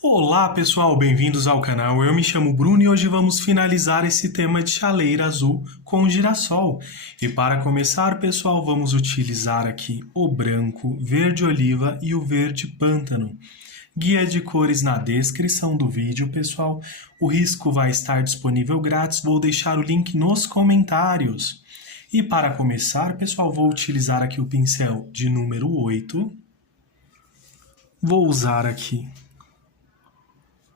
Olá pessoal, bem-vindos ao canal. Eu me chamo Bruno e hoje vamos finalizar esse tema de chaleira azul com girassol. E para começar, pessoal, vamos utilizar aqui o branco, verde oliva e o verde pântano. Guia de cores na descrição do vídeo, pessoal. O risco vai estar disponível grátis, vou deixar o link nos comentários. E para começar, pessoal, vou utilizar aqui o pincel de número 8. Vou usar aqui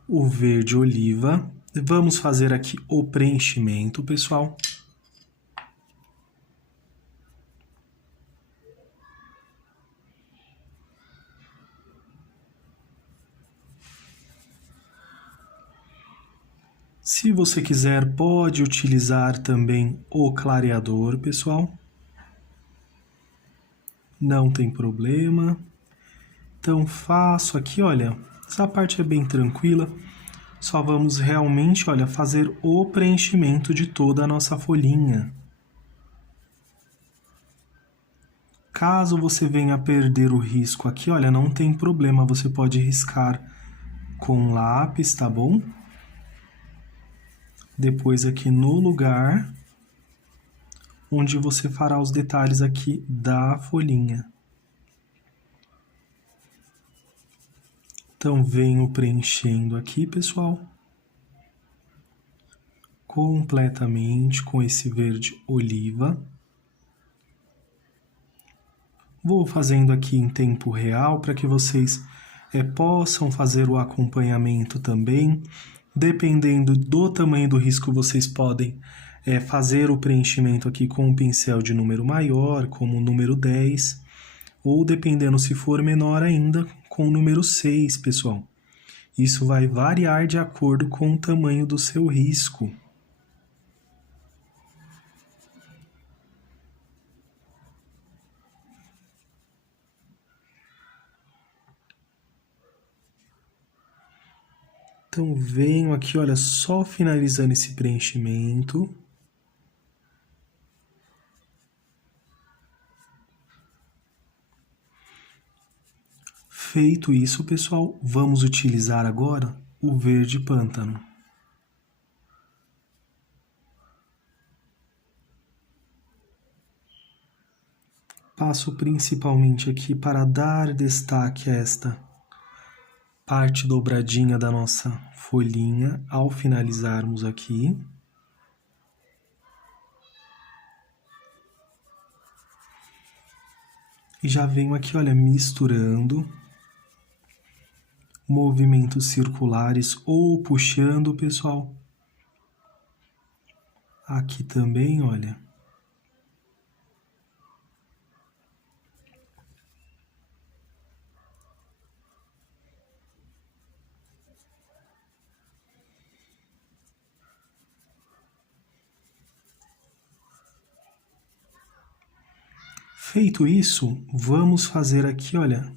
o verde oliva. Vamos fazer aqui o preenchimento, pessoal. Se você quiser, pode utilizar também o clareador, pessoal. Não tem problema. Então, faço aqui, olha, essa parte é bem tranquila. Só vamos realmente, olha, fazer o preenchimento de toda a nossa folhinha. Caso você venha a perder o risco aqui, olha, não tem problema, você pode riscar com lápis, tá bom? Depois aqui no lugar onde você fará os detalhes aqui da folhinha. Então, venho preenchendo aqui, pessoal, completamente com esse verde oliva. Vou fazendo aqui em tempo real para que vocês possam fazer o acompanhamento também. Dependendo do tamanho do risco, vocês podem fazer o preenchimento aqui com um pincel de número maior, como o número 10, ou dependendo se for menor ainda, com o número 6, pessoal. Isso vai variar de acordo com o tamanho do seu risco. Então, venho aqui, olha, só finalizando esse preenchimento. Feito isso, pessoal, vamos utilizar agora o verde pântano. Passo principalmente aqui para dar destaque a esta parte dobradinha da nossa folhinha ao finalizarmos aqui. E já venho aqui, olha, misturando movimentos circulares ou puxando, pessoal. Aqui também, olha. Feito isso, vamos fazer aqui, olha,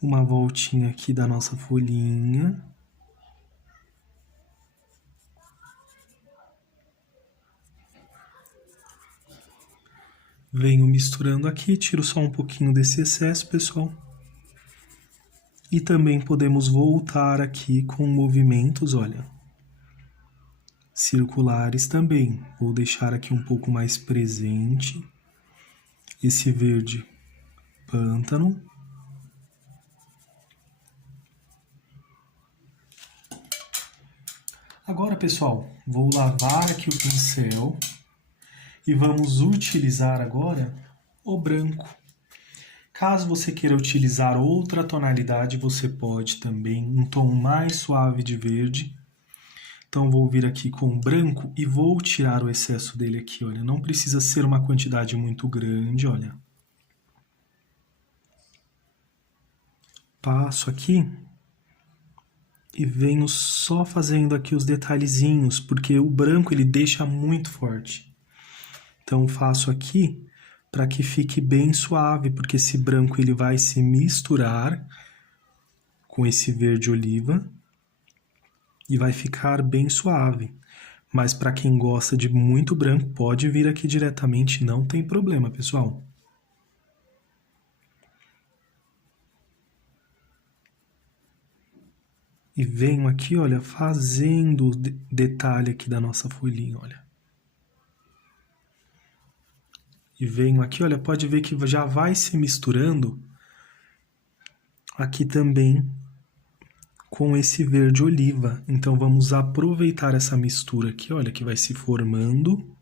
uma voltinha aqui da nossa folhinha. Venho misturando aqui, tiro só um pouquinho desse excesso, pessoal. E também podemos voltar aqui com movimentos, olha, circulares também. Vou deixar aqui um pouco mais presente esse verde pântano. Agora, pessoal, vou lavar aqui o pincel e vamos utilizar agora o branco. Caso você queira utilizar outra tonalidade, você pode também, um tom mais suave de verde. Então, vou vir aqui com branco e vou tirar o excesso dele aqui, olha. Não precisa ser uma quantidade muito grande, olha. Passo aqui e venho só fazendo aqui os detalhezinhos, porque o branco ele deixa muito forte. Então, faço aqui para que fique bem suave, porque esse branco ele vai se misturar com esse verde oliva e vai ficar bem suave. Mas para quem gosta de muito branco, pode vir aqui diretamente, não tem problema, pessoal. E venho aqui, olha, fazendo o detalhe aqui da nossa folhinha, olha. E venho aqui, olha, pode ver que já vai se misturando aqui também com esse verde oliva. Então, vamos aproveitar essa mistura aqui, olha, que vai se formando.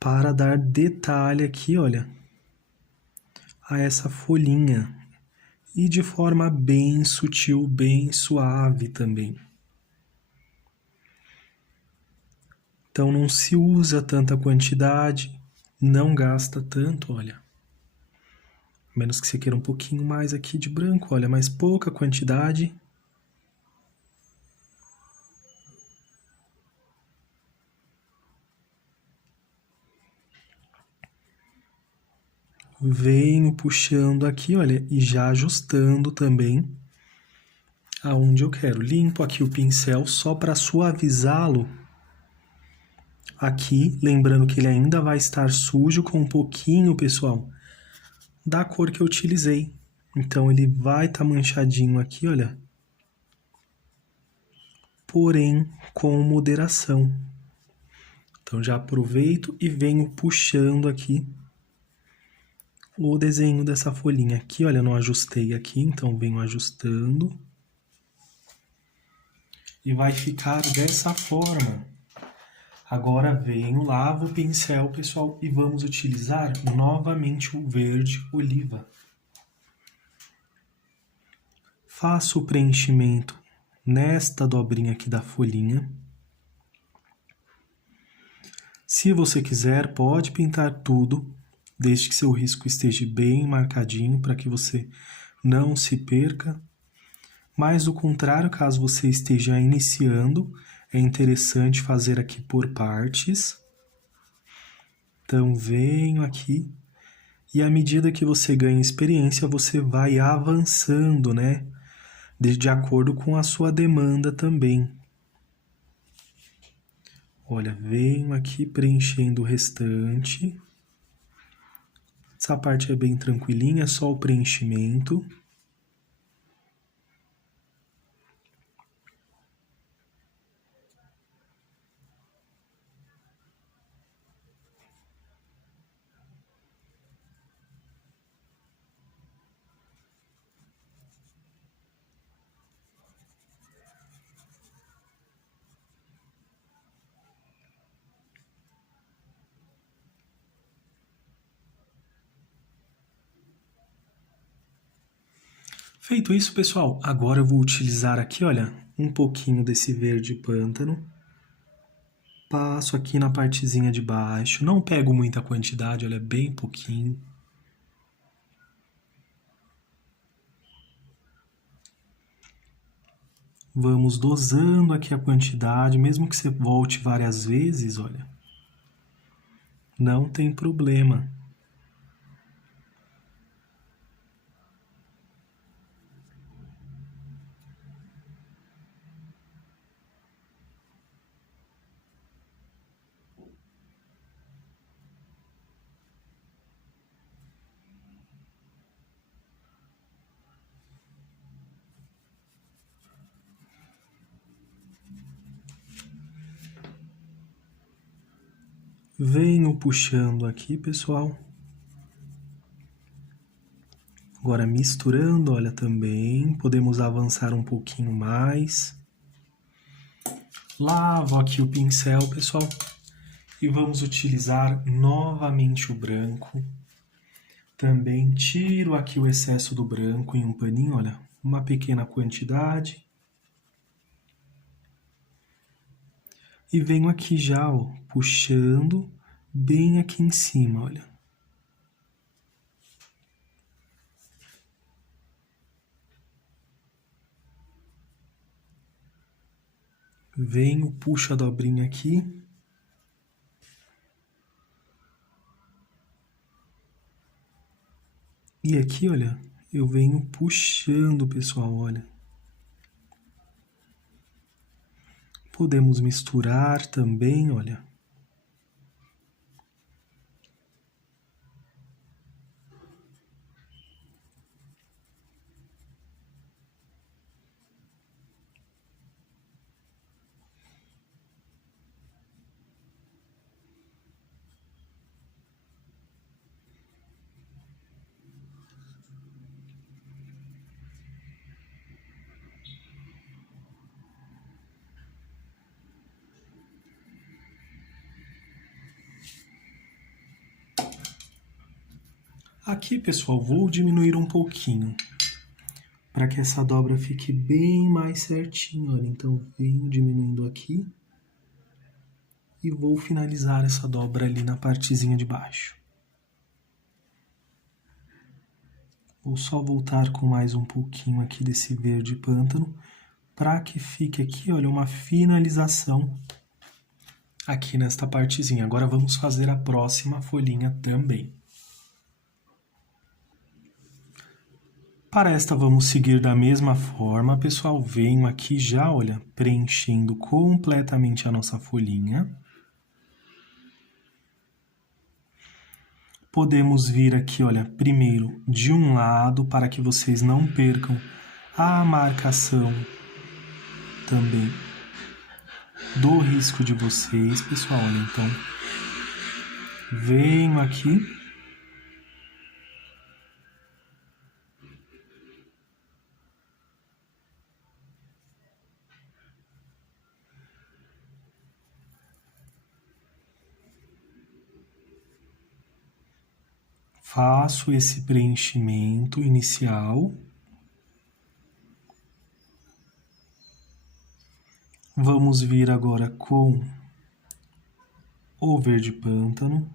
Para dar detalhe aqui, olha, a essa folhinha. E de forma bem sutil, bem suave também. Então, não se usa tanta quantidade, não gasta tanto, olha. A menos que você queira um pouquinho mais aqui de branco, olha, mas pouca quantidade. Venho puxando aqui, olha, e já ajustando também aonde eu quero. Limpo aqui o pincel só para suavizá-lo aqui, lembrando que ele ainda vai estar sujo com um pouquinho, pessoal, da cor que eu utilizei. Então, ele vai estar manchadinho aqui, olha, porém com moderação. Então, já aproveito e venho puxando aqui o desenho dessa folhinha aqui, olha, não ajustei aqui, então venho ajustando. E vai ficar dessa forma. Agora venho, lavo o pincel, pessoal, e vamos utilizar novamente o verde oliva. Faço o preenchimento nesta dobrinha aqui da folhinha. Se você quiser, pode pintar tudo, desde que seu risco esteja bem marcadinho para que você não se perca. Mas o contrário, caso você esteja iniciando, é interessante fazer aqui por partes. Então, venho aqui e à medida que você ganha experiência, você vai avançando, né? De acordo com a sua demanda também. Olha, venho aqui preenchendo o restante. Essa parte é bem tranquilinha, só o preenchimento. Feito isso, pessoal, agora eu vou utilizar aqui, olha, um pouquinho desse verde pântano. Passo aqui na partezinha de baixo, não pego muita quantidade, olha, bem pouquinho. Vamos dosando aqui a quantidade, mesmo que você volte várias vezes, olha, não tem problema. Venho puxando aqui, pessoal. Agora misturando, olha, também. Podemos avançar um pouquinho mais. Lavo aqui o pincel, pessoal. E vamos utilizar novamente o branco. Também tiro aqui o excesso do branco em um paninho, olha, uma pequena quantidade. E venho aqui já, ó, puxando bem aqui em cima, olha. Venho, puxo a dobrinha aqui. E aqui, olha, eu venho puxando, pessoal, olha. Podemos misturar também, olha. Aqui, pessoal, vou diminuir um pouquinho para que essa dobra fique bem mais certinho. Olha, então venho diminuindo aqui e vou finalizar essa dobra ali na partezinha de baixo. Vou só voltar com mais um pouquinho aqui desse verde pântano para que fique aqui, olha, uma finalização aqui nesta partezinha. Agora vamos fazer a próxima folhinha também. Para esta vamos seguir da mesma forma, pessoal, venho aqui já, olha, preenchendo completamente a nossa folhinha. Podemos vir aqui, olha, primeiro de um lado, para que vocês não percam a marcação também do risco de vocês, pessoal. Olha, então, venho aqui. Faço esse preenchimento inicial. Vamos vir agora com o verde pântano.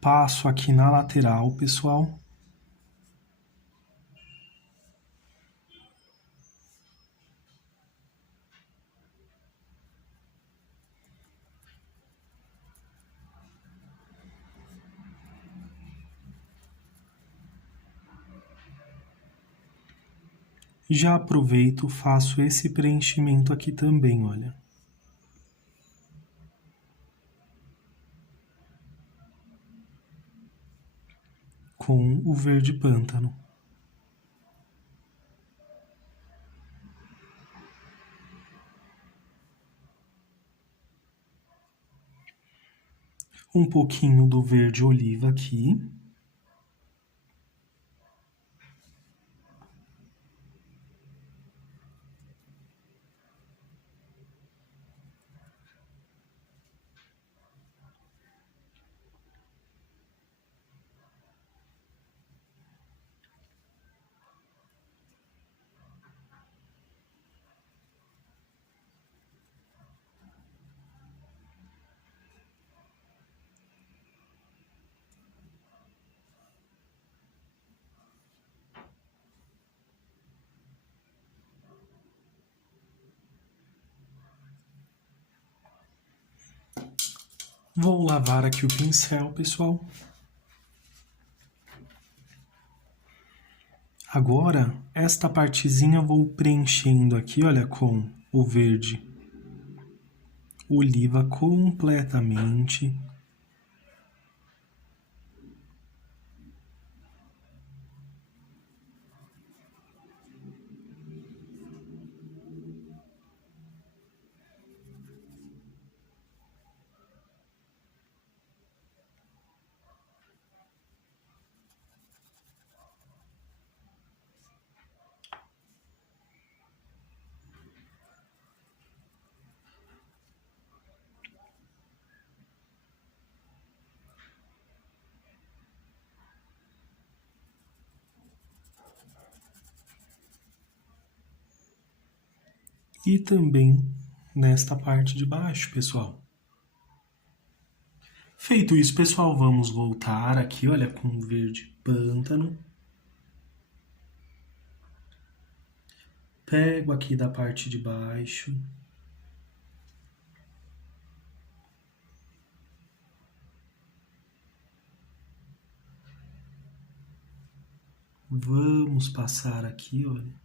Passo aqui na lateral, pessoal. Já aproveito, faço esse preenchimento aqui também, olha. Com o verde pântano. Um pouquinho do verde oliva aqui. Vou lavar aqui o pincel, pessoal. Agora, esta partezinha eu vou preenchendo aqui, olha, com o verde oliva completamente. E também nesta parte de baixo, pessoal. Feito isso, pessoal, vamos voltar aqui, olha, com o verde pântano. Pego aqui da parte de baixo. Vamos passar aqui, olha.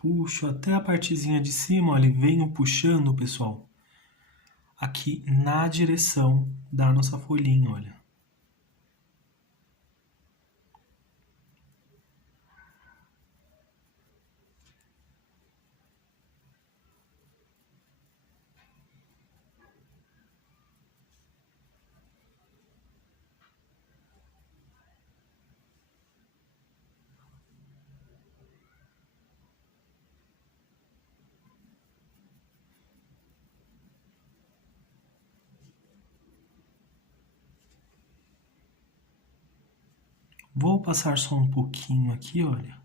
Puxo até a partezinha de cima, olha, e venho puxando, pessoal, aqui na direção da nossa folhinha, olha. Vou passar só um pouquinho aqui, olha.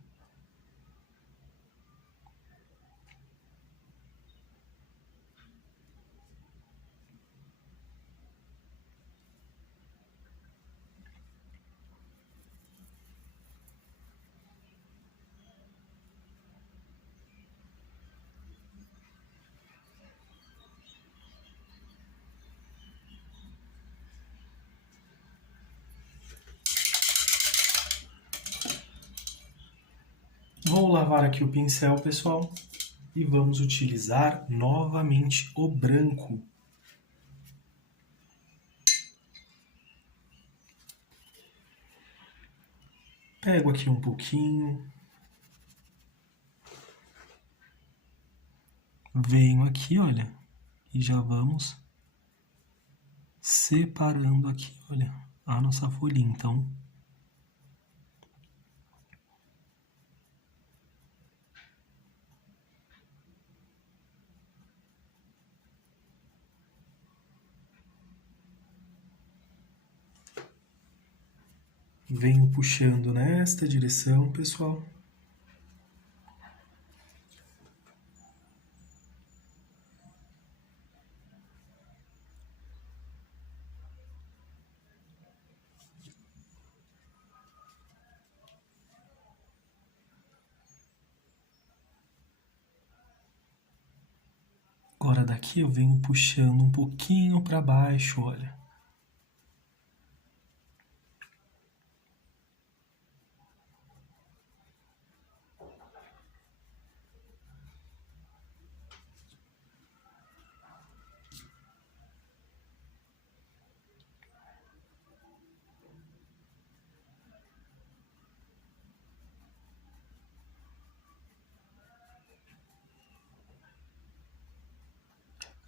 Vou lavar aqui o pincel, pessoal, e vamos utilizar novamente o branco. Pego aqui um pouquinho, venho aqui, olha, e já vamos separando aqui, olha, a nossa folhinha. Então, venho puxando nesta direção, pessoal. Agora daqui eu venho puxando um pouquinho para baixo, olha.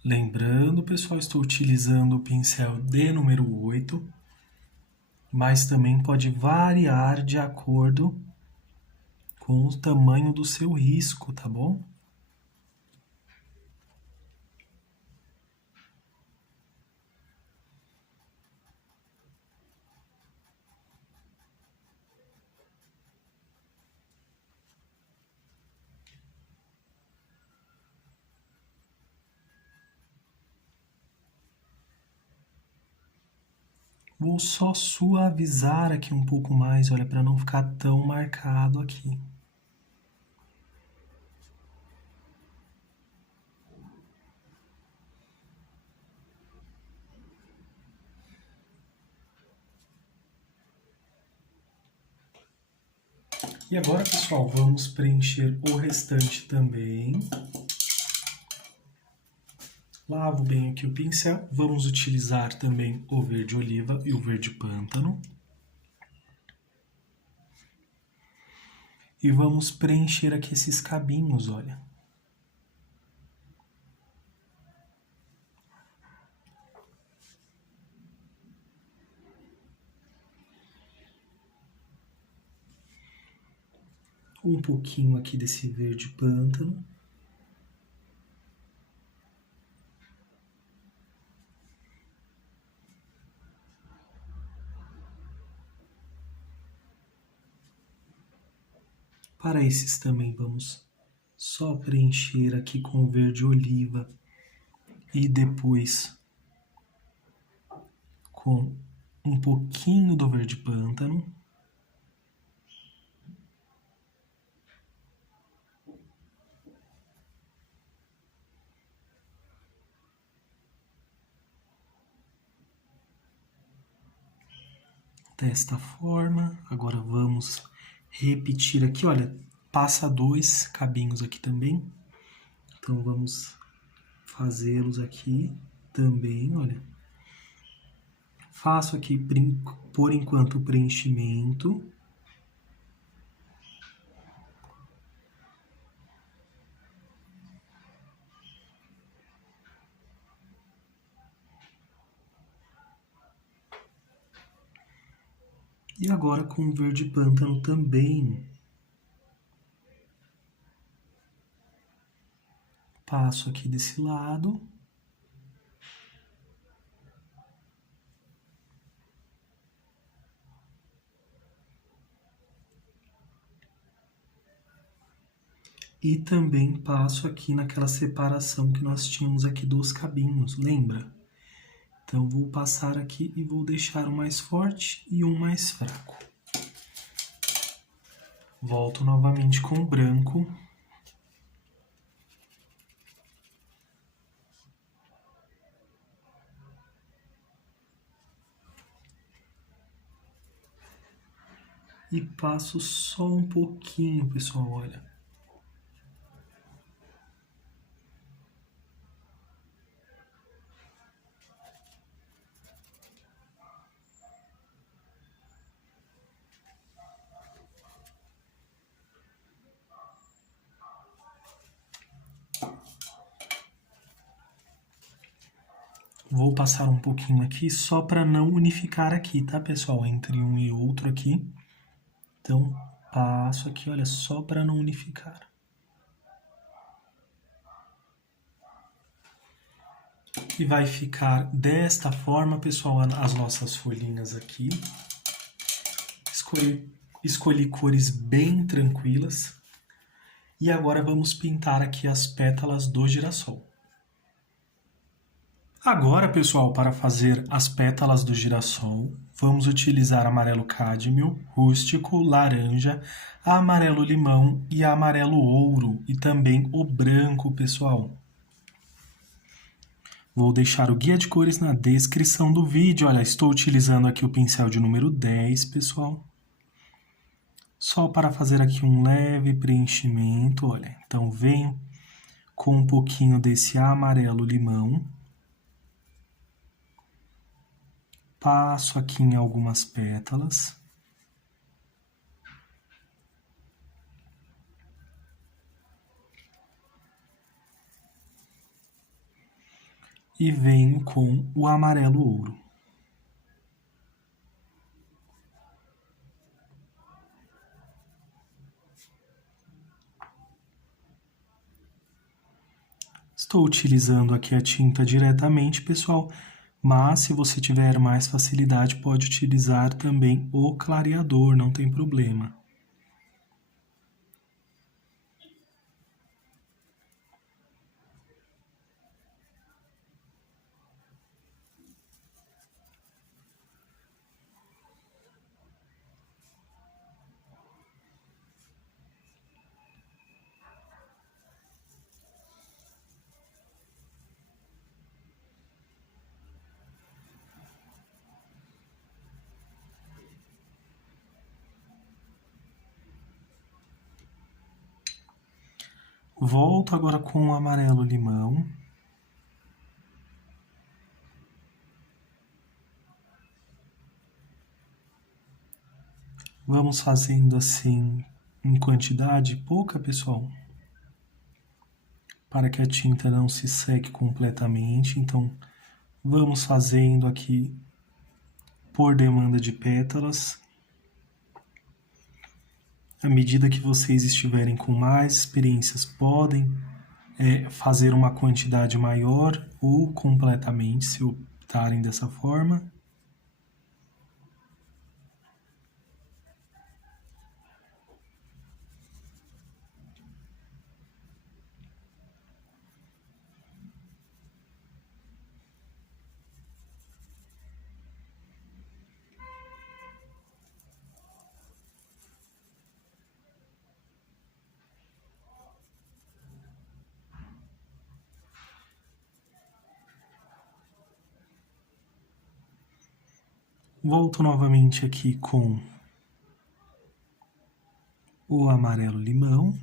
Lembrando, pessoal, estou utilizando o pincel de número 8, mas também pode variar de acordo com o tamanho do seu risco, tá bom? Vou só suavizar aqui um pouco mais, olha, para não ficar tão marcado aqui. E agora, pessoal, vamos preencher o restante também. Lavo bem aqui o pincel. Vamos utilizar também o verde oliva e o verde pântano. E vamos preencher aqui esses cabinhos, olha. Um pouquinho aqui desse verde pântano. Para esses também vamos só preencher aqui com o verde oliva e depois com um pouquinho do verde pântano. Desta forma, agora vamos repetir aqui, olha, passa 2 cabinhos aqui também. Então vamos fazê-los aqui também, olha. Faço aqui por enquanto o preenchimento. E agora com o verde pântano também. Passo aqui desse lado. E também passo aqui naquela separação que nós tínhamos aqui dos cabinhos, lembra? Então, vou passar aqui e vou deixar um mais forte e um mais fraco. Volto novamente com o branco. E passo só um pouquinho, pessoal, olha. Vou passar um pouquinho aqui só para não unificar aqui, tá, pessoal? Entre um e outro aqui. Então, passo aqui, olha, só para não unificar. E vai ficar desta forma, pessoal, as nossas folhinhas aqui. Escolhi cores bem tranquilas. E agora vamos pintar aqui as pétalas do girassol. Agora, pessoal, para fazer as pétalas do girassol, vamos utilizar amarelo cádmio, rústico, laranja, amarelo limão e amarelo ouro e também o branco, pessoal. Vou deixar o guia de cores na descrição do vídeo. Olha, estou utilizando aqui o pincel de número 10, pessoal. Só para fazer aqui um leve preenchimento, olha. Então, venho com um pouquinho desse amarelo limão. Passo aqui em algumas pétalas. E venho com o amarelo ouro. Estou utilizando aqui a tinta diretamente, pessoal, mas se você tiver mais facilidade, pode utilizar também o clareador, não tem problema. Volto agora com o amarelo limão. Vamos fazendo assim em quantidade pouca, pessoal, para que a tinta não se seque completamente. Então, vamos fazendo aqui por demanda de pétalas. À medida que vocês estiverem com mais experiências, podem fazer uma quantidade maior ou completamente, se optarem dessa forma. Volto novamente aqui com o amarelo limão.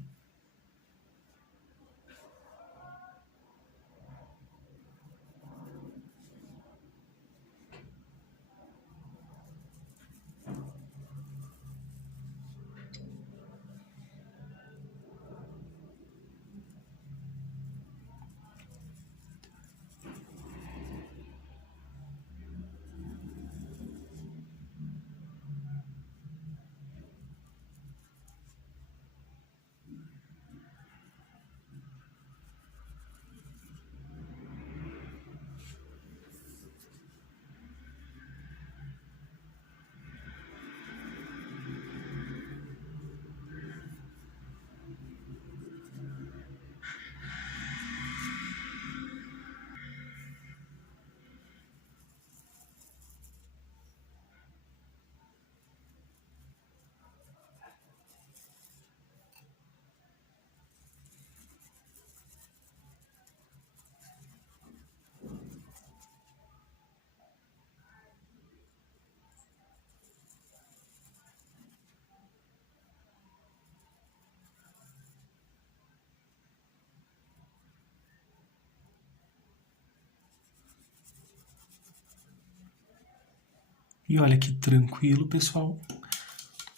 E olha que tranquilo, pessoal.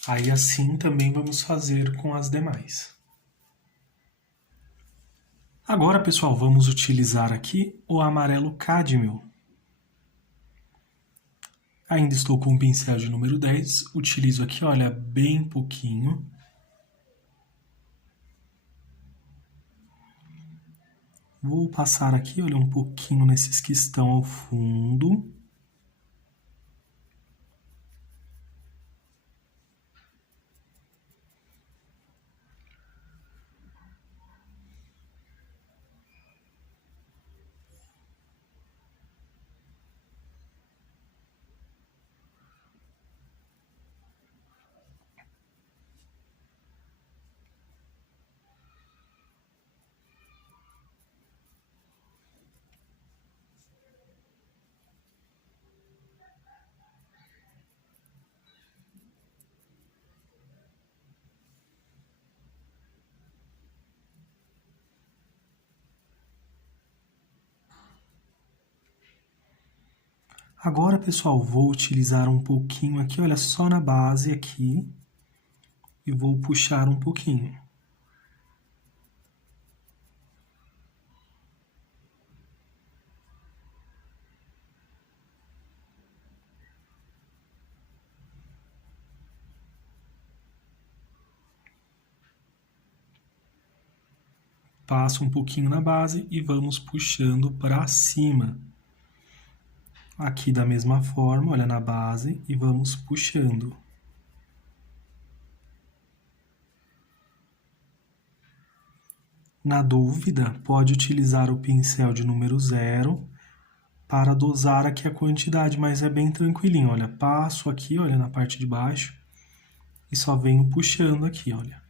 Aí assim também vamos fazer com as demais. Agora, pessoal, vamos utilizar aqui o amarelo cádmio. Ainda estou com o pincel de número 10, utilizo aqui, olha, bem pouquinho. Vou passar aqui, olha, um pouquinho nesses que estão ao fundo. Agora, pessoal, vou utilizar um pouquinho aqui, olha, só na base aqui. E vou puxar um pouquinho. Passo um pouquinho na base e vamos puxando para cima. Aqui da mesma forma, olha na base e vamos puxando. Na dúvida, pode utilizar o pincel de número 0 para dosar aqui a quantidade, mas é bem tranquilinho. Olha, passo aqui, olha, na parte de baixo e só venho puxando aqui, olha.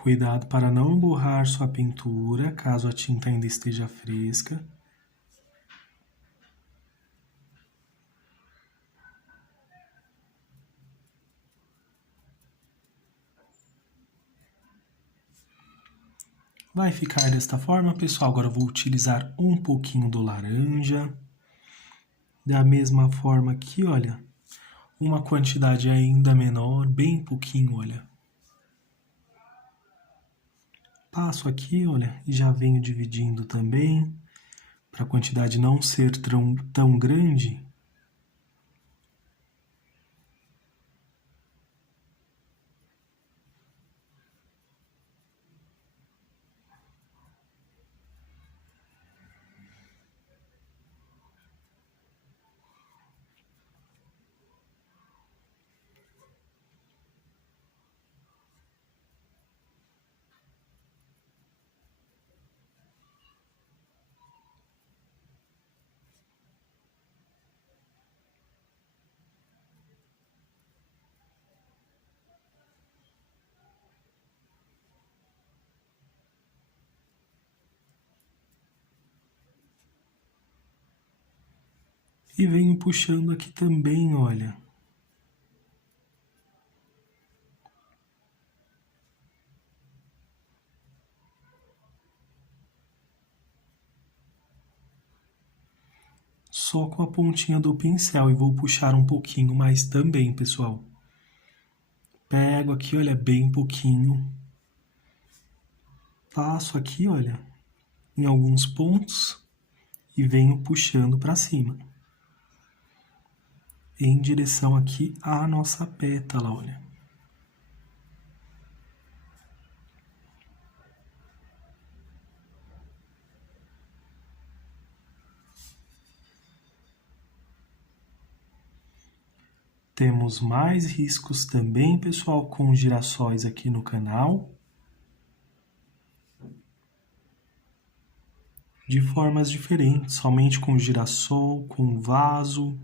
Cuidado para não borrar sua pintura, caso a tinta ainda esteja fresca. Vai ficar desta forma, pessoal. Agora eu vou utilizar um pouquinho do laranja. Da mesma forma aqui, olha, uma quantidade ainda menor, bem pouquinho, olha. Passo aqui, olha, e já venho dividindo também, para a quantidade não ser tão grande. E venho puxando aqui também, olha. Só com a pontinha do pincel e vou puxar um pouquinho mais também, pessoal. Pego aqui, olha, bem pouquinho. Passo aqui, olha, em alguns pontos e venho puxando para cima. Em direção aqui à nossa pétala, olha. Temos mais riscos também, pessoal, com girassóis aqui no canal. de formas diferentes, somente com girassol, com vaso.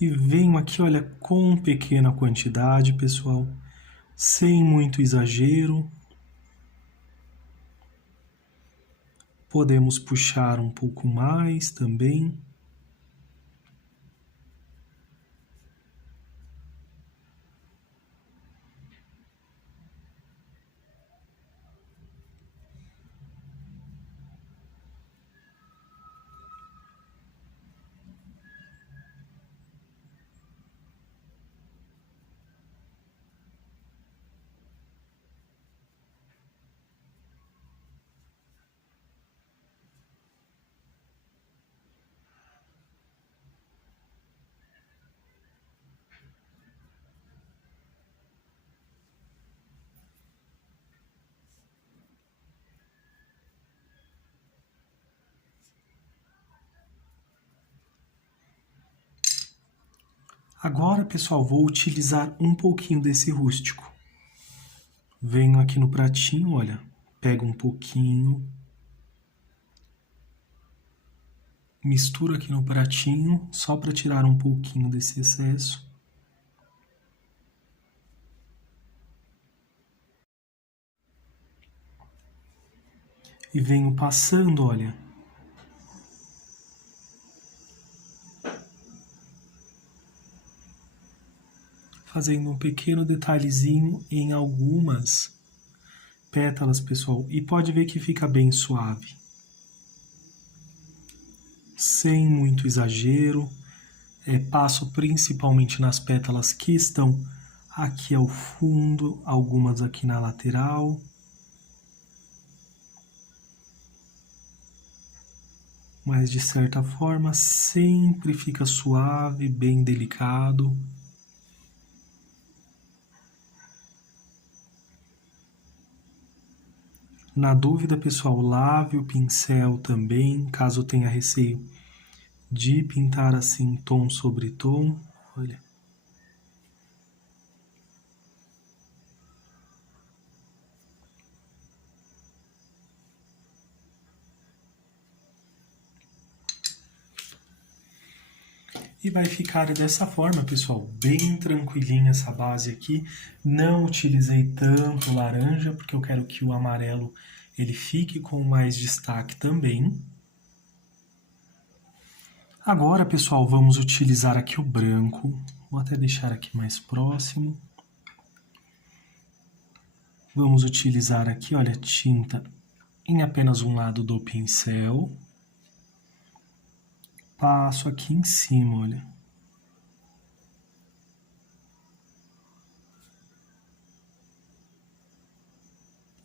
E venho aqui, olha, com pequena quantidade, pessoal, sem muito exagero. Podemos puxar um pouco mais também. Agora, pessoal, vou utilizar um pouquinho desse rústico. Venho aqui no pratinho, olha, pego um pouquinho, misturo aqui no pratinho, só para tirar um pouquinho desse excesso. E venho passando, olha, fazendo um pequeno detalhezinho em algumas pétalas, pessoal. E pode ver que fica bem suave. Sem muito exagero. Passo principalmente nas pétalas que estão aqui ao fundo, algumas aqui na lateral. Mas de certa forma sempre fica suave, bem delicado. Na dúvida, pessoal, lave o pincel também, caso tenha receio de pintar assim tom sobre tom. Olha. E vai ficar dessa forma, pessoal, bem tranquilinha essa base aqui. Não utilizei tanto laranja, porque eu quero que o amarelo ele fique com mais destaque também. Agora, pessoal, vamos utilizar aqui o branco. Vou até deixar aqui mais próximo. Vamos utilizar aqui, olha, tinta em apenas um lado do pincel. Passo aqui em cima, olha.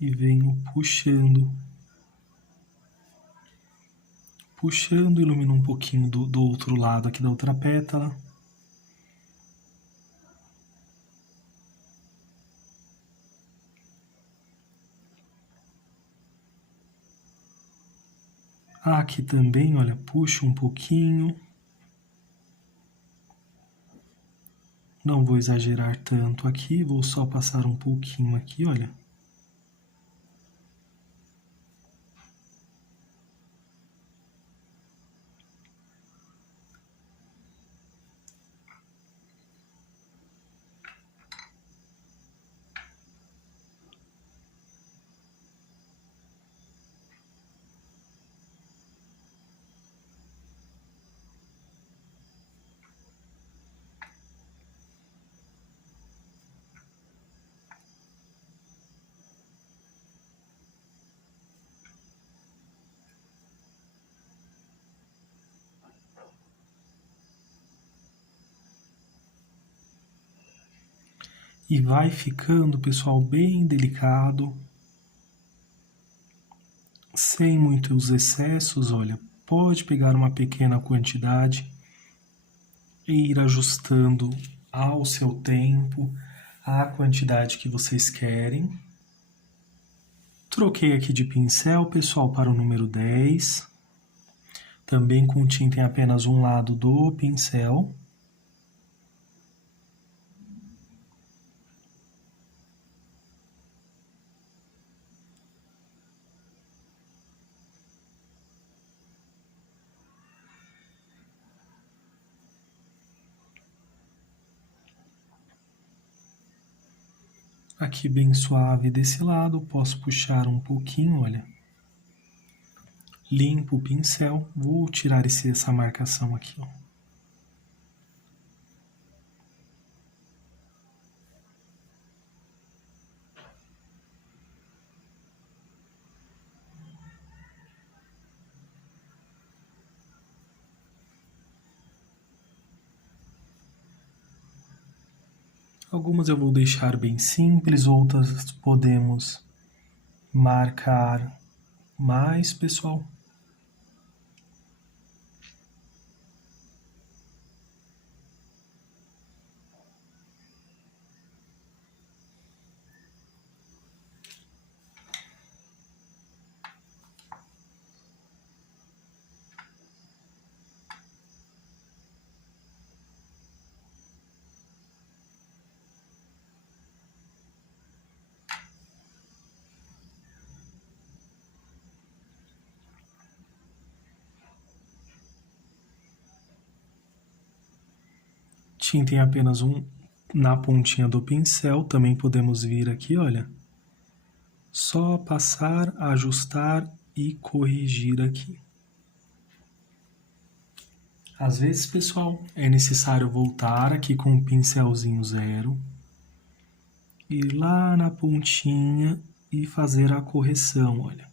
E venho puxando. Puxando, ilumino um pouquinho do outro lado aqui da outra pétala. Aqui também, olha, puxo um pouquinho. Não vou exagerar tanto aqui, vou só passar um pouquinho aqui, olha. E vai ficando, pessoal, bem delicado, sem muitos excessos, olha, pode pegar uma pequena quantidade e ir ajustando ao seu tempo a quantidade que vocês querem. Troquei aqui de pincel, pessoal, para o número 10. Também com tinta em apenas um lado do pincel. Aqui bem suave desse lado, posso puxar um pouquinho, olha. Limpo o pincel, vou tirar essa marcação aqui, ó. Algumas eu vou deixar bem simples, outras podemos marcar mais, pessoal. Tinta em apenas na pontinha do pincel, também podemos vir aqui, olha. Só passar, ajustar e corrigir aqui. Às vezes, pessoal, é necessário voltar aqui com o pincelzinho 0, ir lá na pontinha e fazer a correção, olha.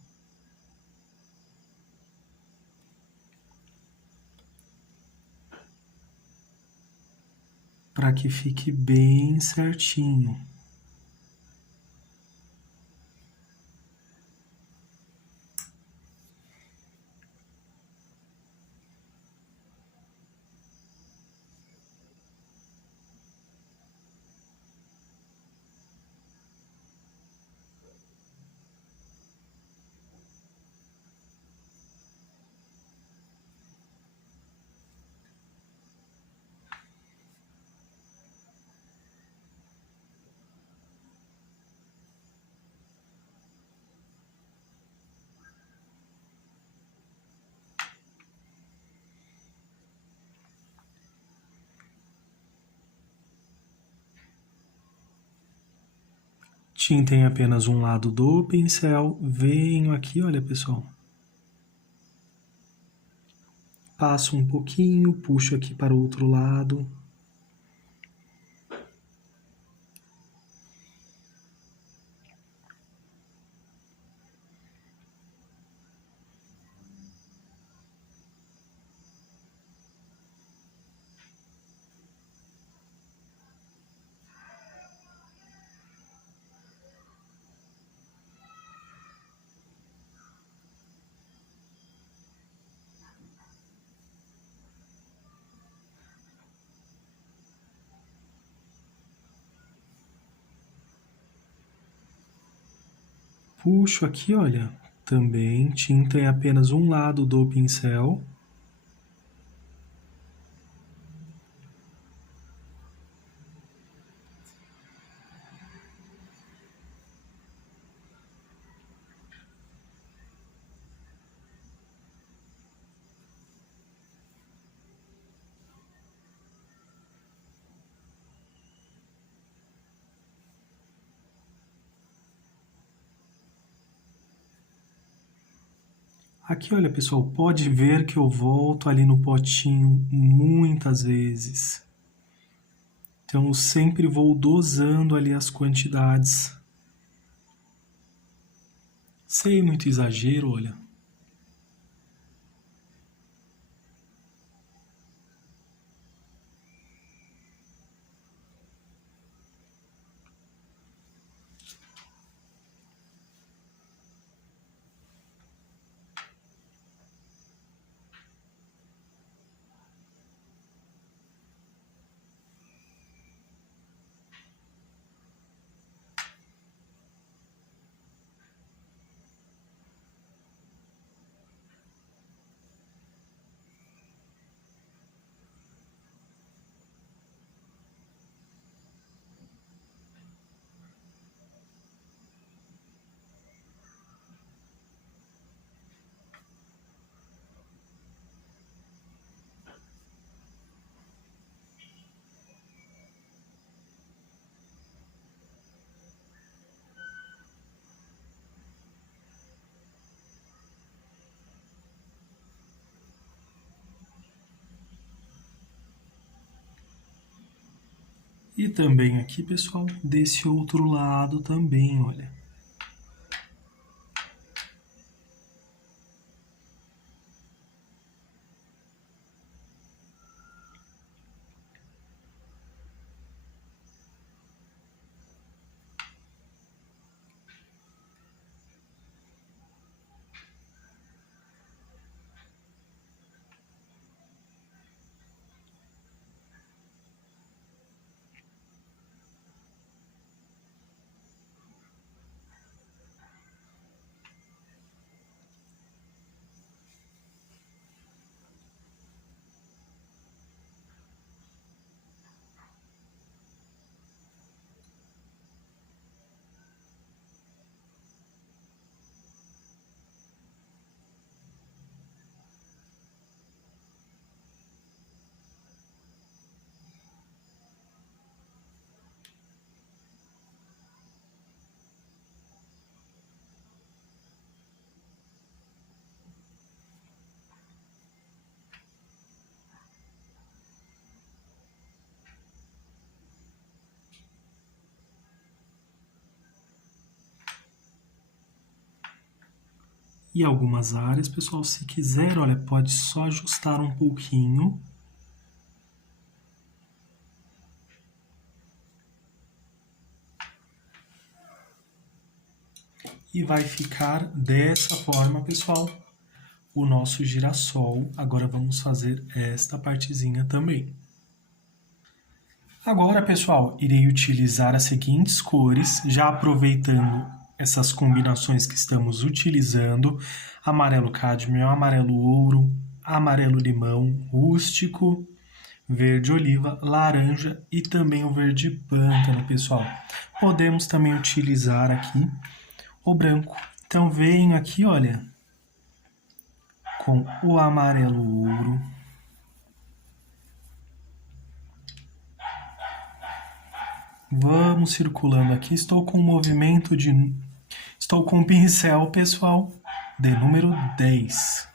Para que fique bem certinho. Tinta em apenas um lado do pincel, venho aqui, olha, pessoal. Passo um pouquinho, puxo aqui para o outro lado. Puxo aqui, olha, também tinta em apenas um lado do pincel. Aqui, olha, pessoal, pode ver que eu volto ali no potinho muitas vezes. Então, eu sempre vou dosando ali as quantidades. Sem muito exagero, olha. E também aqui, pessoal, desse outro lado também, olha. E algumas áreas, pessoal, se quiser, olha, pode só ajustar um pouquinho. E vai ficar dessa forma, pessoal, o nosso girassol. Agora vamos fazer esta partezinha também. Agora, pessoal, irei utilizar as seguintes cores, já aproveitando essas combinações que estamos utilizando: amarelo cádmio, amarelo ouro, amarelo limão, rústico, verde oliva, laranja e também o verde pântano, pessoal. Podemos também utilizar aqui o branco. Então venho aqui, olha, com o amarelo ouro. Vamos circulando aqui. Estou com um movimento de... Estou com um pincel, pessoal, de número 10.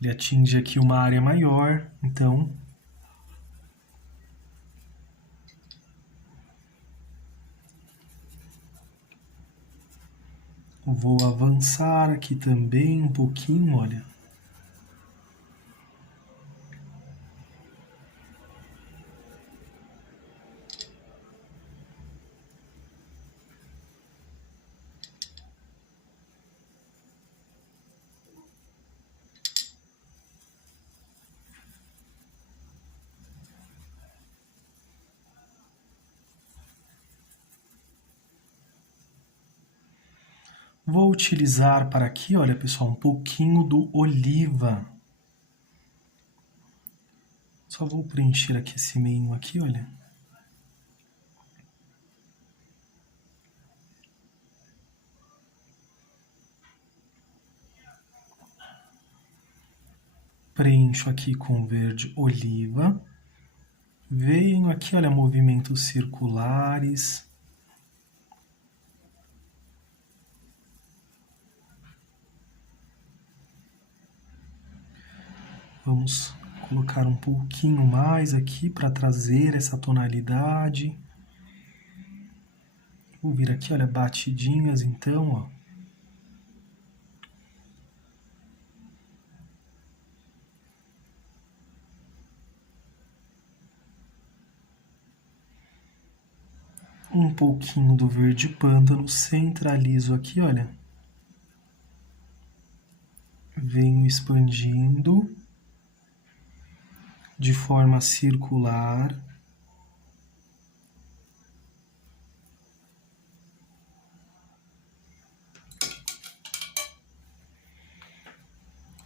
Ele atinge aqui uma área maior, então... Vou avançar aqui também um pouquinho, olha. Vou utilizar para aqui, olha, pessoal, um pouquinho do oliva. Só vou preencher aqui esse meio aqui, olha. Preencho aqui com verde oliva. Venho aqui, olha, movimentos circulares. Vamos colocar um pouquinho mais aqui para trazer essa tonalidade. Vou vir aqui, olha, batidinhas então, ó. Um pouquinho do verde pântano, centralizo aqui, olha. Venho expandindo de forma circular.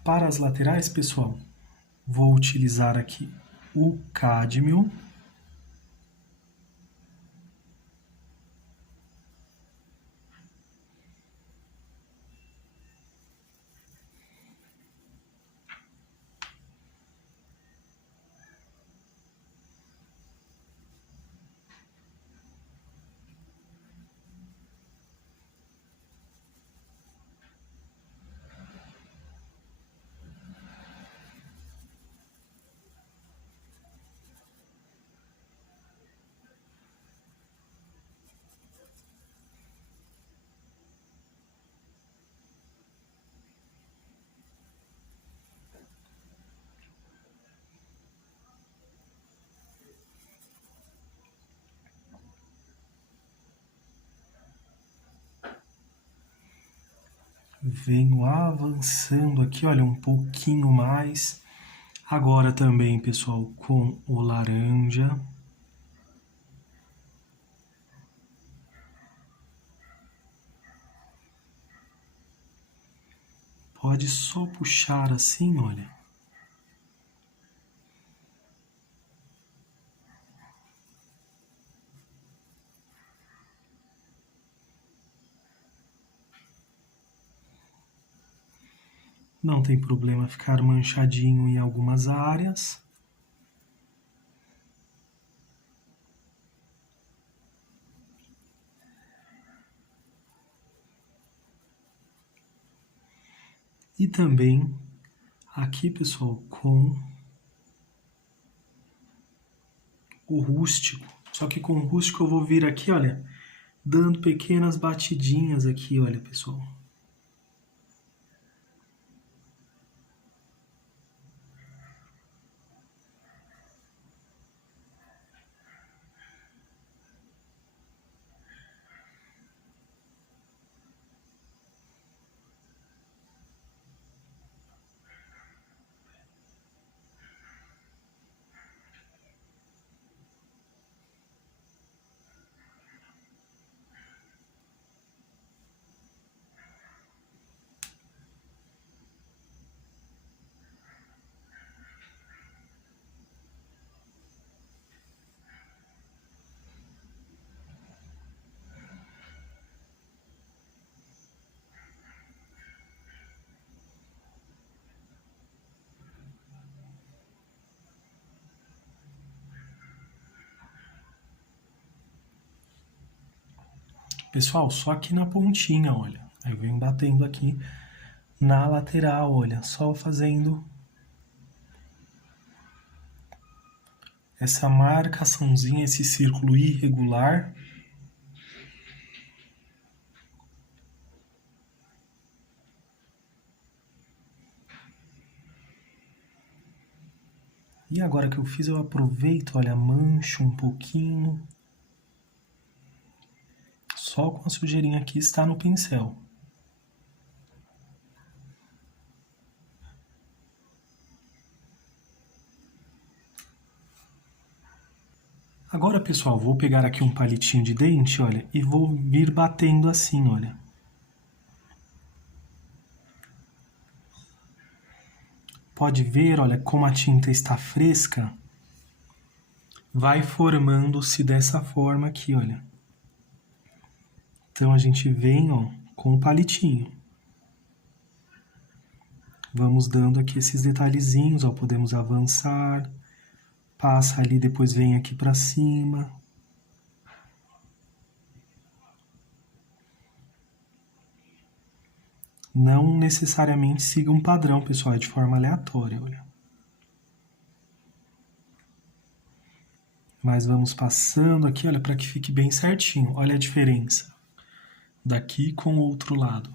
Para as laterais, pessoal, vou utilizar aqui o cádmio. Venho avançando aqui, olha, um pouquinho mais. Agora também, pessoal, com o laranja. Pode só puxar assim, olha. Não tem problema ficar manchadinho em algumas áreas. E também aqui, pessoal, com o rústico. Só que com o rústico eu vou vir aqui, olha, dando pequenas batidinhas aqui, olha, pessoal. Pessoal, só aqui na pontinha, olha. Aí eu venho batendo aqui na lateral, olha, só fazendo essa marcaçãozinha, esse círculo irregular. E agora que eu fiz, eu aproveito, olha, mancho um pouquinho. Só com a sujeirinha que está no pincel. Agora, pessoal, vou pegar aqui um palitinho de dente, olha, e vou vir batendo assim, olha. Pode ver, olha, como a tinta está fresca. Vai formando-se dessa forma aqui, olha. Então, a gente vem, ó, com o palitinho. Vamos dando aqui esses detalhezinhos, ó, podemos avançar. Passa ali, depois vem aqui pra cima. Não necessariamente siga um padrão, pessoal, é de forma aleatória, olha. Mas vamos passando aqui, olha, para que fique bem certinho. Olha a diferença daqui com o outro lado.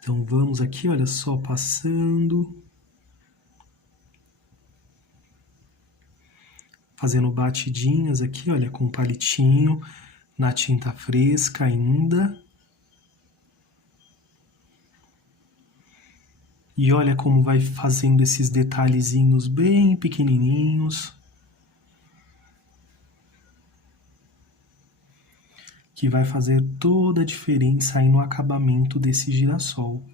Então vamos aqui, olha só, passando. Fazendo batidinhas aqui, olha, com o palitinho, na tinta fresca ainda. E olha como vai fazendo esses detalhezinhos bem pequenininhos. Que vai fazer toda a diferença aí no acabamento desse girassol.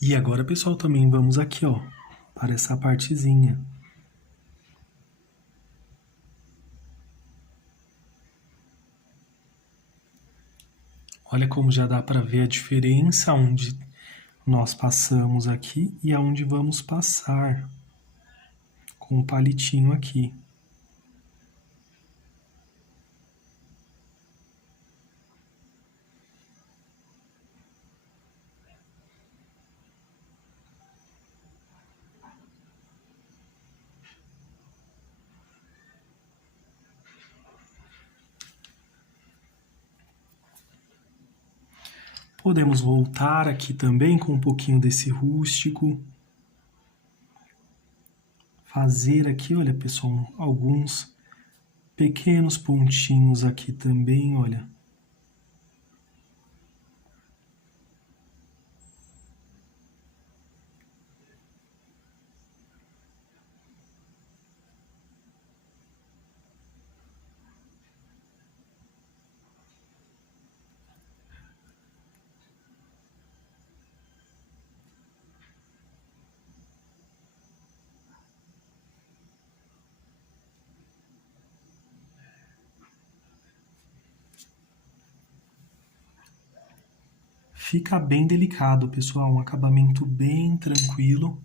E agora, pessoal, também vamos aqui, ó, para essa partezinha. Olha como já dá para ver a diferença onde nós passamos aqui e aonde vamos passar com o palitinho aqui. Podemos voltar aqui também com um pouquinho desse rústico. Fazer aqui, olha pessoal, alguns pequenos pontinhos aqui também, olha. Fica bem delicado, pessoal, um acabamento bem tranquilo.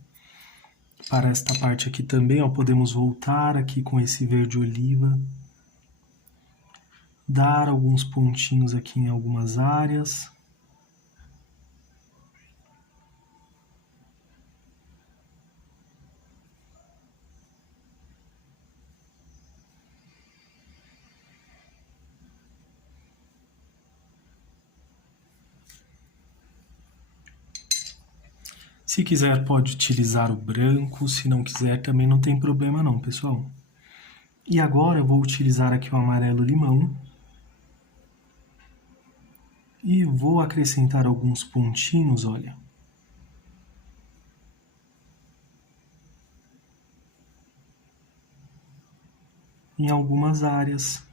Para esta parte aqui também, ó, podemos voltar aqui com esse verde oliva. Dar alguns pontinhos aqui em algumas áreas. Se quiser, pode utilizar o branco, se não quiser, também não tem problema não, pessoal. E agora eu vou utilizar aqui o amarelo limão. E vou acrescentar alguns pontinhos, olha. Em algumas áreas.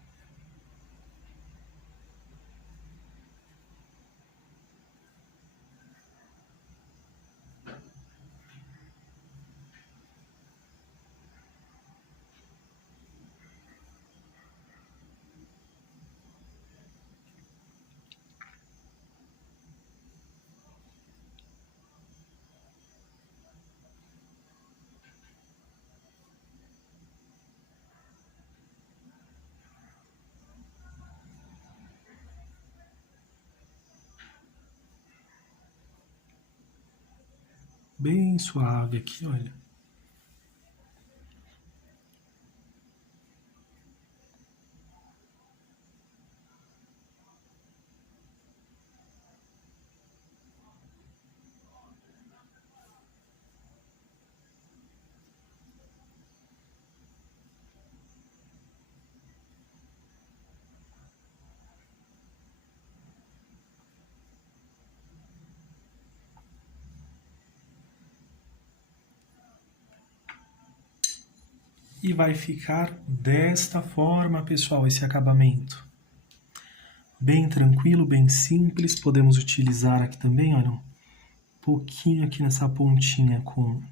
Bem suave aqui, olha. E vai ficar desta forma, pessoal, esse acabamento. Bem tranquilo, bem simples. Podemos utilizar aqui também, olha, um pouquinho aqui nessa pontinha com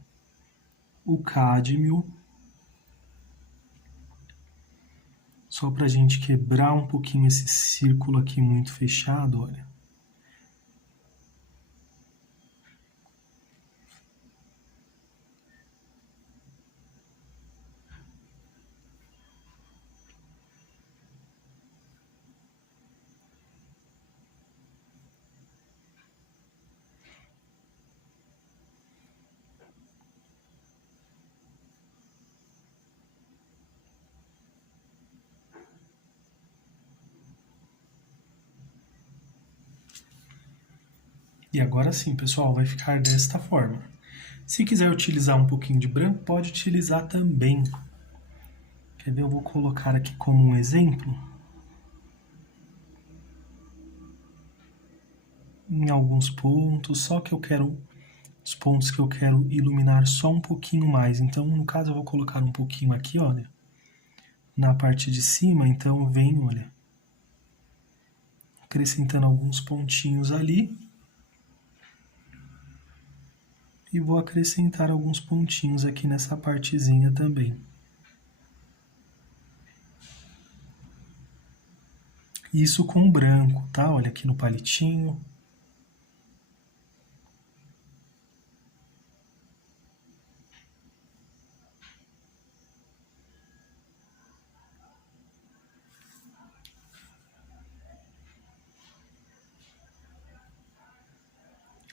o cádmio. Só para a gente quebrar um pouquinho esse círculo aqui muito fechado, olha. E agora sim, pessoal, vai ficar desta forma. Se quiser utilizar um pouquinho de branco, pode utilizar também. Quer ver? Eu vou colocar aqui como um exemplo. Em alguns pontos, só que eu quero os pontos que eu quero iluminar só um pouquinho mais. Então, no caso, eu vou colocar um pouquinho aqui, olha, na parte de cima. Então, eu venho, olha, acrescentando alguns pontinhos ali. E vou acrescentar alguns pontinhos aqui nessa partezinha também. Isso com branco, tá? Olha aqui no palitinho.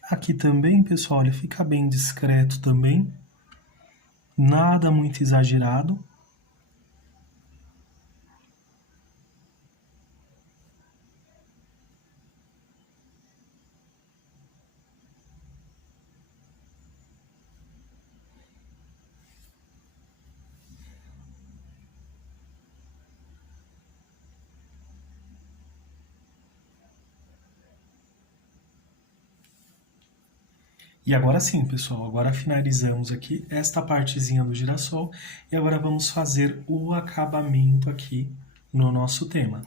Aqui também, pessoal, olha, fica bem discreto também. Nada muito exagerado. E agora sim, pessoal, agora finalizamos aqui esta partezinha do girassol e agora vamos fazer o acabamento aqui no nosso tema.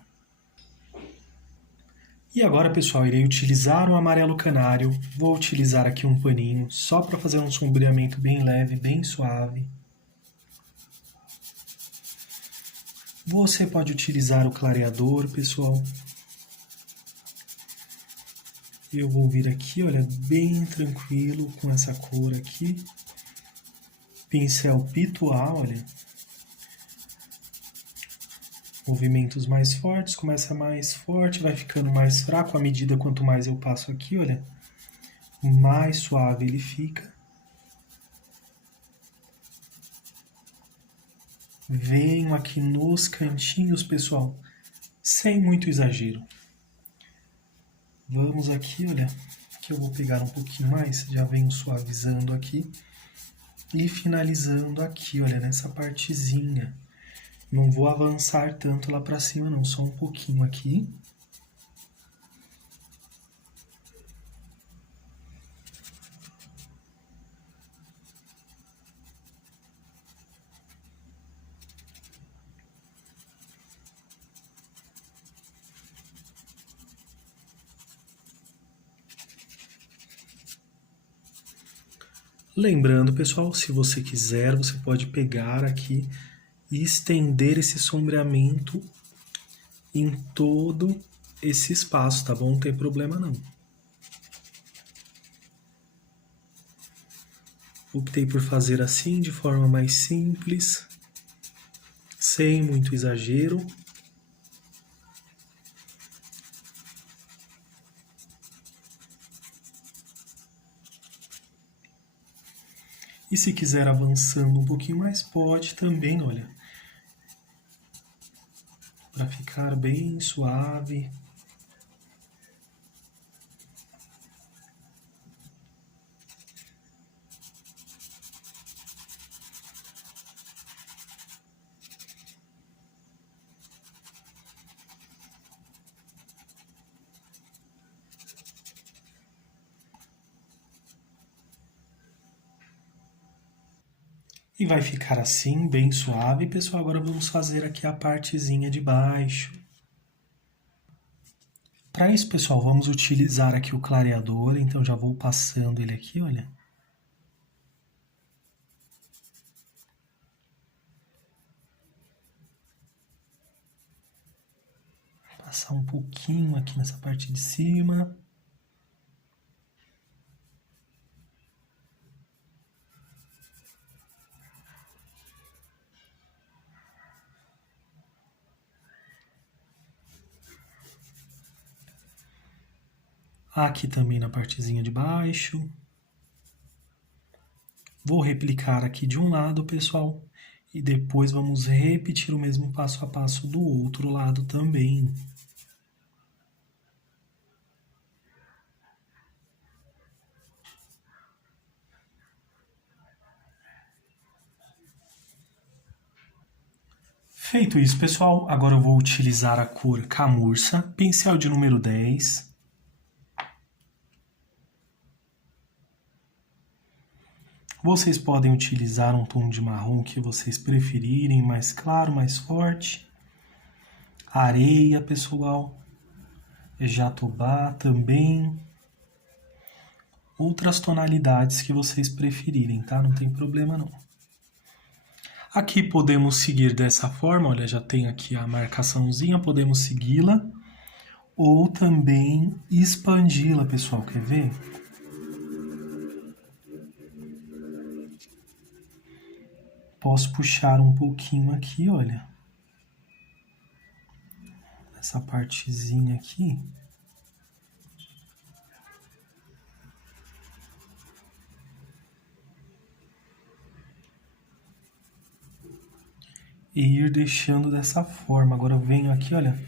E agora, pessoal, irei utilizar o amarelo canário, vou utilizar aqui um paninho só para fazer um sombreamento bem leve, bem suave. Você pode utilizar o clareador, pessoal. Eu vou vir aqui, olha, bem tranquilo com essa cor aqui. Pincel pituar, olha. Movimentos mais fortes, começa mais forte, vai ficando mais fraco à medida quanto mais eu passo aqui, olha. Mais suave ele fica. Venho aqui nos cantinhos, pessoal, sem muito exagero. Vamos aqui, olha, que eu vou pegar um pouquinho mais, já venho suavizando aqui e finalizando aqui, olha, nessa partezinha. Não vou avançar tanto lá pra cima não, só um pouquinho aqui. Lembrando, pessoal, se você quiser, você pode pegar aqui e estender esse sombreamento em todo esse espaço, tá bom? Não tem problema não. Optei por fazer assim, de forma mais simples, sem muito exagero. E se quiser avançando um pouquinho mais, pode também, olha. Para ficar bem suave. E vai ficar assim, bem suave. Pessoal, agora vamos fazer aqui a partezinha de baixo. Para isso, pessoal, vamos utilizar aqui o clareador. Então, já vou passando ele aqui, olha. Passar um pouquinho aqui nessa parte de cima. Aqui também na partezinha de baixo. Vou replicar aqui de um lado, pessoal, e depois vamos repetir o mesmo passo a passo do outro lado também. Feito isso, pessoal, agora eu vou utilizar a cor Camurça, pincel de número 10. Vocês podem utilizar um tom de marrom que vocês preferirem, mais claro, mais forte. Areia, pessoal. Jatobá também. Outras tonalidades que vocês preferirem, tá? Não tem problema não. Aqui podemos seguir dessa forma, olha, já tem aqui a marcaçãozinha, podemos segui-la. Ou também expandi-la, pessoal, quer ver? Posso puxar um pouquinho aqui, olha. Essa partezinha aqui. e ir deixando dessa forma. Agora eu venho aqui, olha,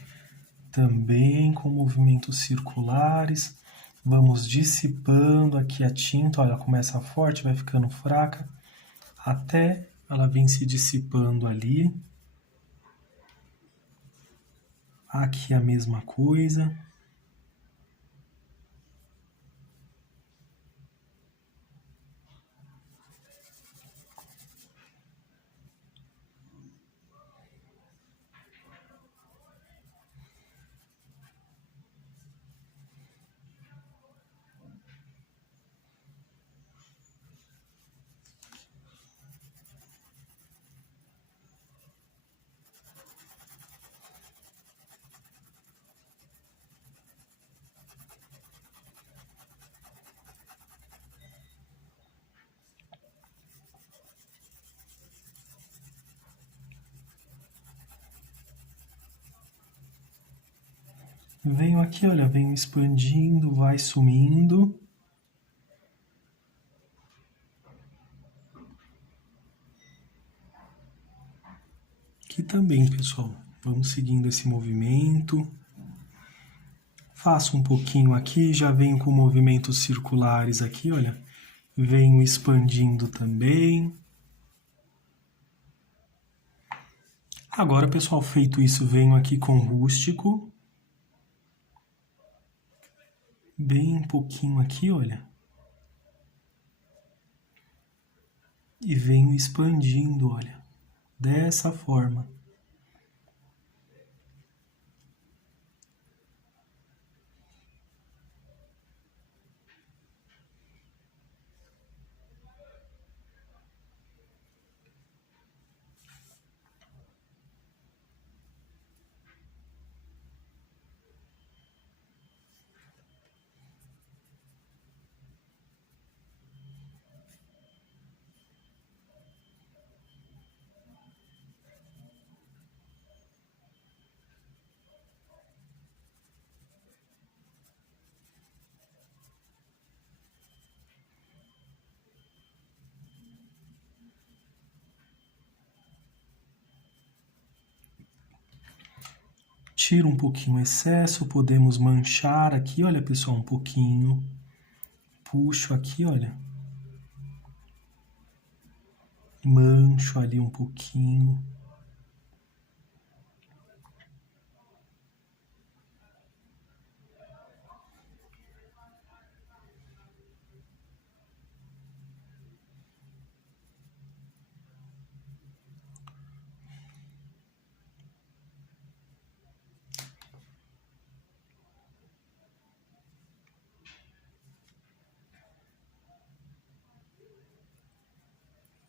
também com movimentos circulares. Vamos dissipando aqui a tinta, olha, começa forte, vai ficando fraca, até ela vem se dissipando ali. Aqui a mesma coisa. Venho aqui, olha, venho expandindo, vai sumindo. Aqui também, pessoal, vamos seguindo esse movimento. Faço um pouquinho aqui, já venho com movimentos circulares aqui, olha. Venho expandindo também. Agora, pessoal, feito isso, venho aqui com rústico. Bem um pouquinho aqui, olha. E venho expandindo, olha, dessa forma. Tiro um pouquinho o excesso, podemos manchar aqui, olha, pessoal, um pouquinho. Puxo aqui, olha. Mancho ali um pouquinho.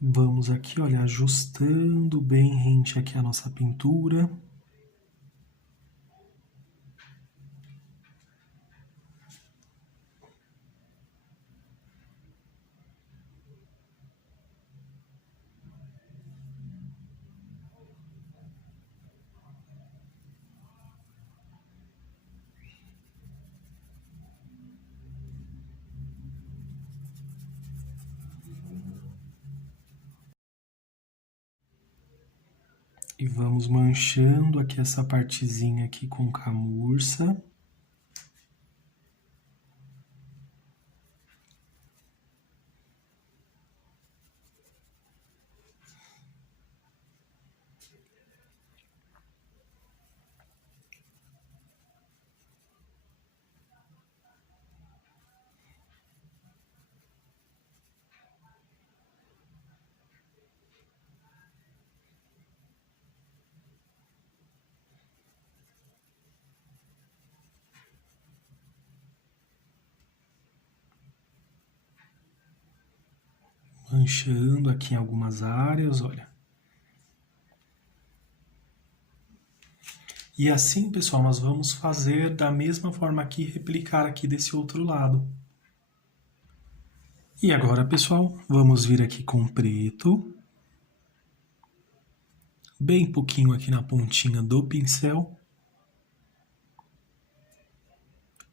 Vamos aqui, olha, ajustando bem rente aqui a nossa pintura. E vamos manchando aqui essa partezinha aqui com camurça. Manchando aqui em algumas áreas, olha. E assim, pessoal, nós vamos fazer da mesma forma aqui, replicar aqui desse outro lado. E agora, pessoal, vamos vir aqui com preto. Bem pouquinho aqui na pontinha do pincel.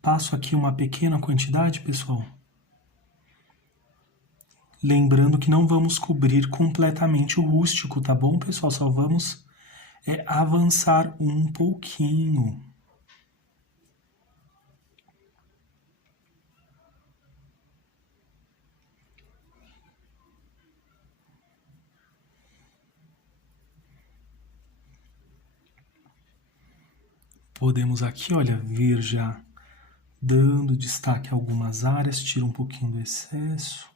Passo aqui uma pequena quantidade, pessoal. Lembrando que não vamos cobrir completamente o rústico, tá bom, pessoal? Só vamos é avançar um pouquinho. Podemos aqui, olha, vir já dando destaque a algumas áreas, tira um pouquinho do excesso.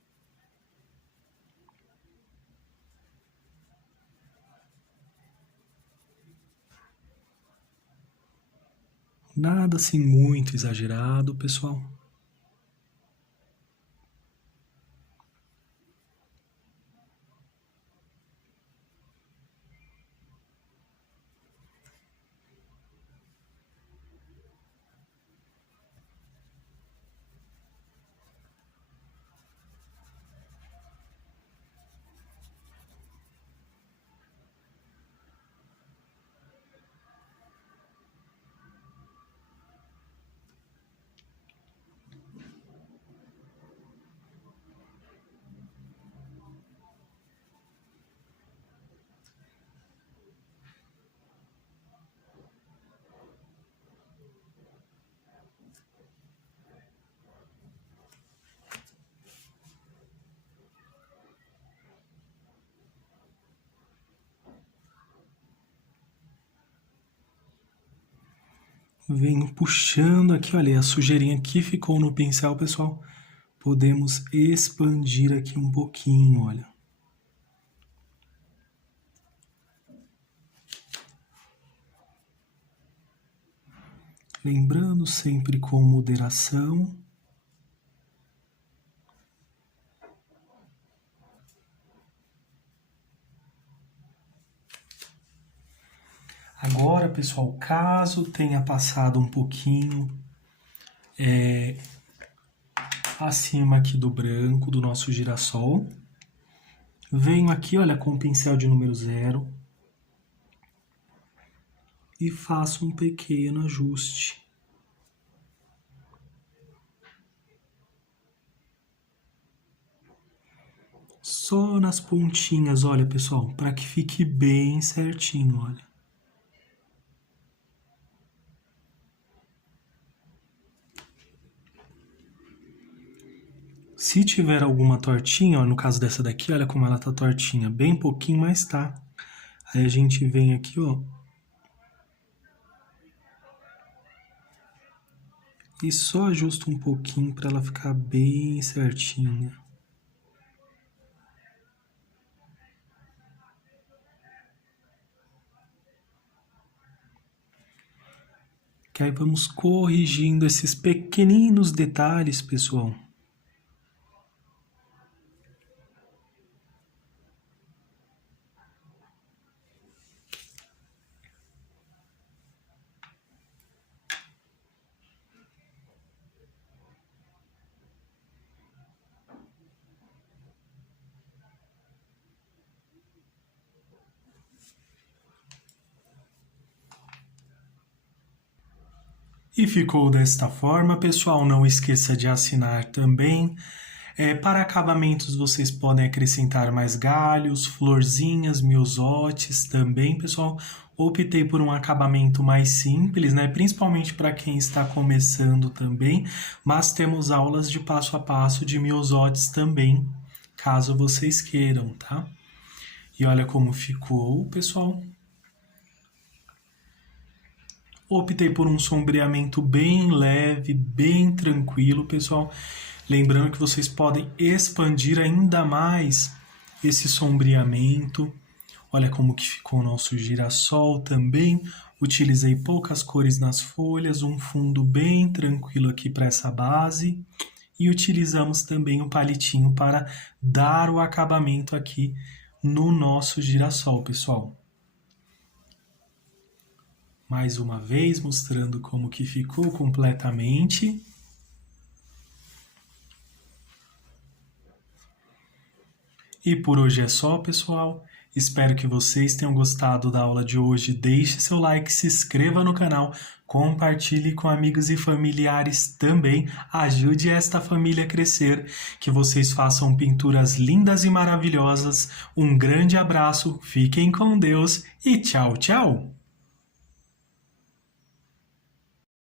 Nada assim muito exagerado, pessoal. Venho puxando aqui, olha, a sujeirinha que ficou no pincel, pessoal. Podemos expandir aqui um pouquinho, olha. Lembrando sempre com moderação. Agora, pessoal, caso tenha passado um pouquinho acima aqui do branco, do nosso girassol, venho aqui, olha, com o pincel de número 0 e faço um pequeno ajuste. Só nas pontinhas, olha, pessoal, para que fique bem certinho, olha. Se tiver alguma tortinha, ó, no caso dessa daqui, olha como ela tá tortinha, bem pouquinho, mas tá. Aí a gente vem aqui, ó, e só ajusta um pouquinho para ela ficar bem certinha. Que aí vamos corrigindo esses pequeninos detalhes, pessoal. E ficou desta forma, pessoal. Não esqueça de assinar também. Para acabamentos, vocês podem acrescentar mais galhos, florzinhas, miosotes também, pessoal. Optei por um acabamento mais simples, né? Principalmente para quem está começando também, mas temos aulas de passo a passo de miosotes também, caso vocês queiram, tá? E olha como ficou, pessoal. Optei por um sombreamento bem leve, bem tranquilo, pessoal. Lembrando que vocês podem expandir ainda mais esse sombreamento. Olha como que ficou o nosso girassol também. Utilizei poucas cores nas folhas, um fundo bem tranquilo aqui para essa base. E utilizamos também o palitinho para dar o acabamento aqui no nosso girassol, pessoal. Mais uma vez, mostrando como que ficou completamente. E por hoje é só, pessoal. Espero que vocês tenham gostado da aula de hoje. Deixe seu like, se inscreva no canal, compartilhe com amigos e familiares também, ajude esta família a crescer, que vocês façam pinturas lindas e maravilhosas. Um grande abraço, fiquem com Deus e tchau, tchau!